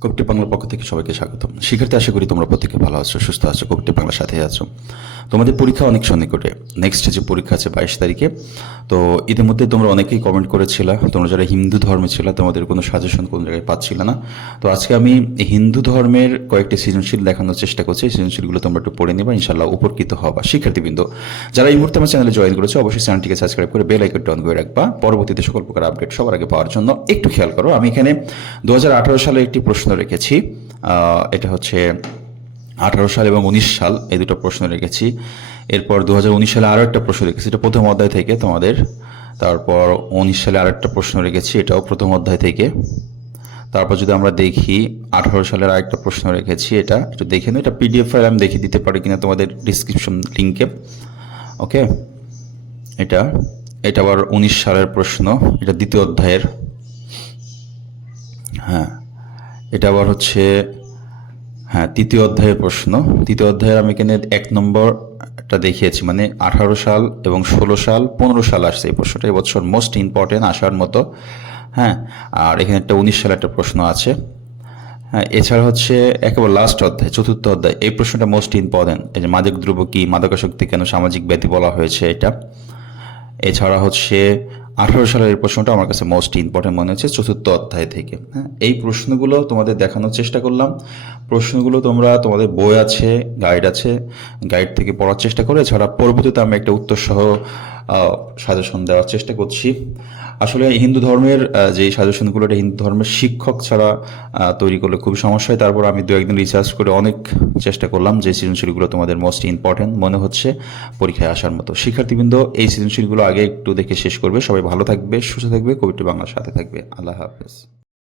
কবিটি বাংলার পক্ষ থেকে সবাইকে স্বাগতম। শিক্ষার্থী, আশা করি তোমরা প্রত্যেকে ভালো আছো, সুস্থ আছো, কবিটি বাংলার সাথে আছো। তোমাদের পরীক্ষা অনেক সন্নিকটে। নেক্সট যে পরীক্ষা আছে বাইশ তারিখে, তো ইতিমধ্যে তোমরা অনেকেই কমেন্ট করেছিল, তোমরা যারা হিন্দু ধর্মে ছিল, তোমাদের কোনো সাজেশন কোনো জায়গায় পাচ্ছিল না। তো আজকে আমি হিন্দু ধর্মের কয়েকটি সৃজনশীল দেখানোর চেষ্টা করছি সৃজনশীলগুলো তোমরা একটু পড়ে নেবা ইনশাল্লাহ উপকৃত হবা। শিক্ষার্থীবৃন্দ, যারা এই মুহূর্তে আমার চ্যানেলে জয়েন করেছ, অবশ্যই চ্যানেলটিকে সাবস্ক্রাইব করে বেল আইকনটি অন করে রাখবা। পরবর্তীতে সকল প্রকার আপডেট সবার আগে পাওয়ার জন্য একটু খেয়াল করো। আমি এখানে দু সালে একটি প্রশ্ন রেখেছি এটা হচ্ছে আঠারো সাল এবং উনিশ সাল এই দুটো প্রশ্ন রেখেছি। এরপর দু হাজার উনিশ সালে আরও একটা প্রশ্ন রেখেছি, এটা প্রথম অধ্যায় থেকে তোমাদের। তারপর উনিশ সালে আরেকটা প্রশ্ন রেখেছি, এটাও প্রথম অধ্যায় থেকে। তারপর যদি আমরা দেখি, আঠারো সালের আরেকটা প্রশ্ন রেখেছি, এটা একটু দেখে নিই এটা পিডিএফ ফাইল আমি দেখিয়ে দিতে পারি কিনা তোমাদের ডিসক্রিপশন লিঙ্কে ওকে এটা এটা আবার উনিশ সালের প্রশ্ন, এটা দ্বিতীয় অধ্যায়ের। হ্যাঁ এটা আবার হচ্ছে হ্যাঁ তৃতীয় অধ্যায়ের প্রশ্ন। তৃতীয় অধ্যায়ের আমি এখানে এক নম্বরটা দেখিয়েছি মানে আঠারো সাল এবং ষোলো সাল, পনেরো সাল আসছে এই প্রশ্নটা, এবছর মোস্ট ইম্পর্টেন্ট আসার মতো। হ্যাঁ আর এখানে একটা উনিশ সালে একটা প্রশ্ন আছে। হ্যাঁ এছাড়া হচ্ছে একেবারে লাস্ট অধ্যায়, চতুর্থ অধ্যায়, এই প্রশ্নটা মোস্ট ইম্পর্টেন্ট এই যে মাদক দ্রব্য কি, মাদকাসক্তি কেন সামাজিক ব্যাধি বলা হয়েছে এটা? এছাড়া হচ্ছে আঠারো সালের এই প্রশ্নটা আমার কাছে মোস্ট ইম্পর্টেন্ট মনে হচ্ছে চতুর্থ অধ্যায় থেকে। হ্যাঁ এই প্রশ্নগুলো তোমাদের দেখানোর চেষ্টা করলাম। প্রশ্নগুলো তোমরা, তোমাদের বই আছে গাইড আছে গাইড থেকে পড়ার চেষ্টা করে, এছাড়া পরবর্তীতে আমি একটা উত্তর সহ সাজেশন দেওয়ার চেষ্টা করছি। আসলে হিন্দু ধর্মের যে সাজেশনগুলো এটা হিন্দু ধর্মের শিক্ষক ছাড়া তৈরি করলে খুবই সমস্যা হয়। তারপর আমি দু একদিন রিসার্চ করে অনেক চেষ্টা করলাম যে সৃজনশীলগুলো তোমাদের মোস্ট ইম্পর্টেন্ট মনে হচ্ছে পরীক্ষায় আসার মতো। শিক্ষার্থীবৃন্দ, এই সৃজনশীলগুলো আগে একটু দেখে শেষ করবে। সবাই ভালো থাকবে, সুস্থ থাকবে। কবিটি বাংলার সাথে থাকবে। আল্লাহ হাফেজ।